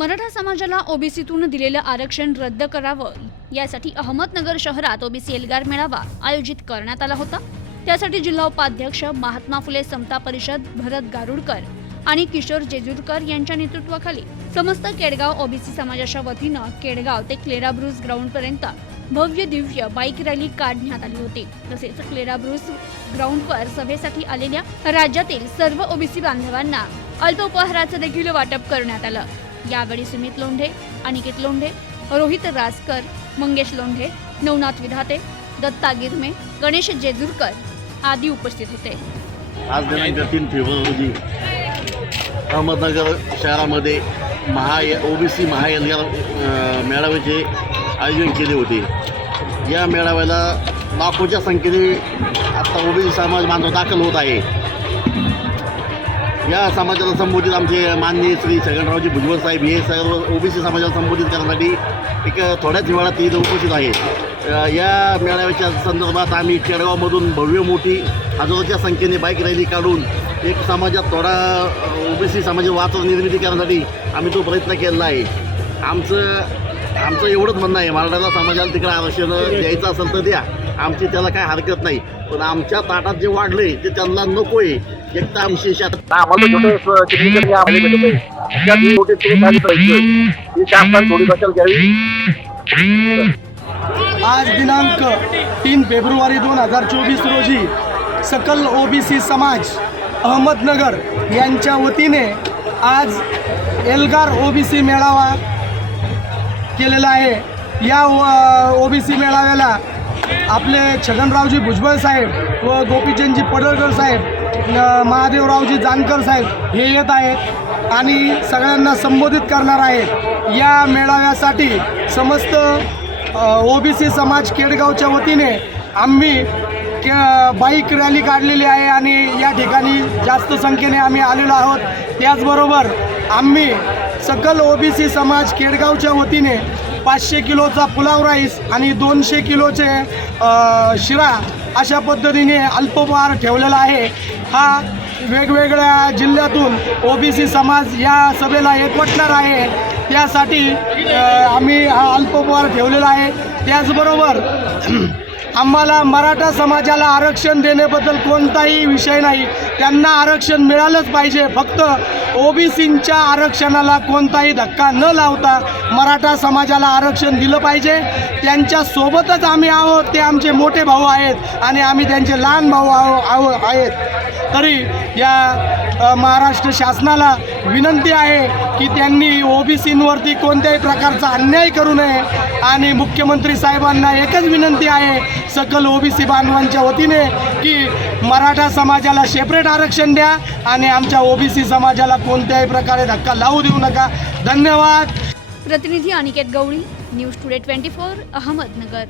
मराठा समाजाला ओबीसीतून दिलेलं आरक्षण रद्द करावं यासाठी अहमदनगर शहरात ओबीसी एल्गार मेळावा आयोजित करण्यात आला होता. त्यासाठी जिल्हा उपाध्यक्ष महात्मा फुले समता परिषद भरत गारुडकर आणि किशोर जेजूरकर यांच्या नेतृत्वाखाली समस्त केडगाव ओबीसी समाजाच्या वतीनं केडगाव ते क्लेरा ब्रुज ग्राउंड पर्यंत भव्य दिव्य बाईक रॅली काढण्यात आली होती. तसेच क्लेरा ब्रुज ग्राउंडवर सभेसाठी आलेल्या राज्यातील सर्व ओबीसी बांधवांना अल्प उपहाराचं देखील वाटप करण्यात आलं. यावेळी सुमित लोंढे अनिकेत लोंढे रोहित रासकर मंगेश लोंढे नवनाथ विधाते दत्ता गिरमे गणेश जेजूरकर आदी उपस्थित होते. आज दिनांक तीन फेब्रुवारी अहमदनगर शहरामध्ये महा ओबीसी महाएल्गार मेळाव्याचे आयोजन केले होते. या मेळाव्याला लाखोच्या संख्येने आता ओबीसी समाज बांधव दाखल होत आहे. या समाजाला संबोधित आमचे माननीय श्री छगनरावजी भुजबळ साहेब हे सर्व ओबीसी समाजाला संबोधित करण्यासाठी एक थोड्याच हिवाळ्यात ते इथं उपस्थित आहे या मेळाव्याच्या संदर्भात आम्ही केडगावमधून भव्य मोठी हजारोच्या संख्येने बाईक रॅली काढून एक समाजात थोडा ओबीसी समाजाची वाचव निर्मिती करण्यासाठी आम्ही तो प्रयत्न केलेला आहे. आमचं आमचं एवढंच म्हणणं आहे मराठा समाजाला तिकडे आरक्षण द्यायचं असेल तर द्या. आमची त्याला काय हरकत नाही. पण आमच्या ताटात जे वाढलंय ते त्यांना नको आहे ही आज दिनांक तीन फेब्रुवारी दोन हजार चोवीस रोजी सकल ओबीसी समाज अहमदनगर यांच्या वतीने आज एल्गार ओबीसी मेळावा केलेला आहे या ओबीसी मेळाव्याला आपले छगनरावजी भुजबळ साहेब व गोपीचंदजी पडळकर साहेब महादेवरावजी जानकर साहेब हे येत आहेत आणि सगळ्यांना संबोधित करणार आहेत. या मेळाव्यासाठी समस्त ओबीसी समाज केडगावच्या वतीने आम्ही के बाईक रॅली काढलेली आहे आणि या ठिकाणी जास्त संख्येने आम्ही आलेलो आहोत. त्याचबरोबर आम्ही सकल ओबीसी समाज केडगावच्या वतीने पाचशे किलोचा पुलाव राईस आणि दोनशे किलोचे शिरा अशा पद्धतीने अल्पोपहार ठेवलेला आहे. हा वेगवेगळ्या जिल्ह्यातून ओबीसी समाज या सभेला एकवटणार आहे. त्यासाठी आम्ही हा अल्पोपहार ठेवलेला आहे. त्याचबरोबर आम्हाला मराठा समाजाला आरक्षण देण्याबद्दल कोणताही विषय नाही. त्यांना आरक्षण मिळालंच पाहिजे. फक्त ओबीसींच्या आरक्षणाला कोणताही धक्का न लावता मराठा समाजाला आरक्षण दिलं पाहिजे. त्यांच्या सोबतच आम्ही आहोत. ते आमचे मोठे भाऊ आहेत आणि आम्ही त्यांचे लहान भाऊ आहो आहो आहेत. तरी या महाराष्ट्र शासनाला विनंती आहे की त्यांनी ओबीसींवरती कोणत्याही प्रकारचा अन्याय करू नये. आणि मुख्यमंत्री साहेबांना एकच विनंती आहे सकल ओबीसी बांधवांच्या वतीने की मराठा समाजाला सेपरेट आरक्षण द्या आणि आमच्या ओबीसी समाजाला कोणत्याही प्रकारे धक्का लावू देऊ नका. धन्यवाद. प्रतिनिधी Aniket Gawali news today twenty four Ahmednagar.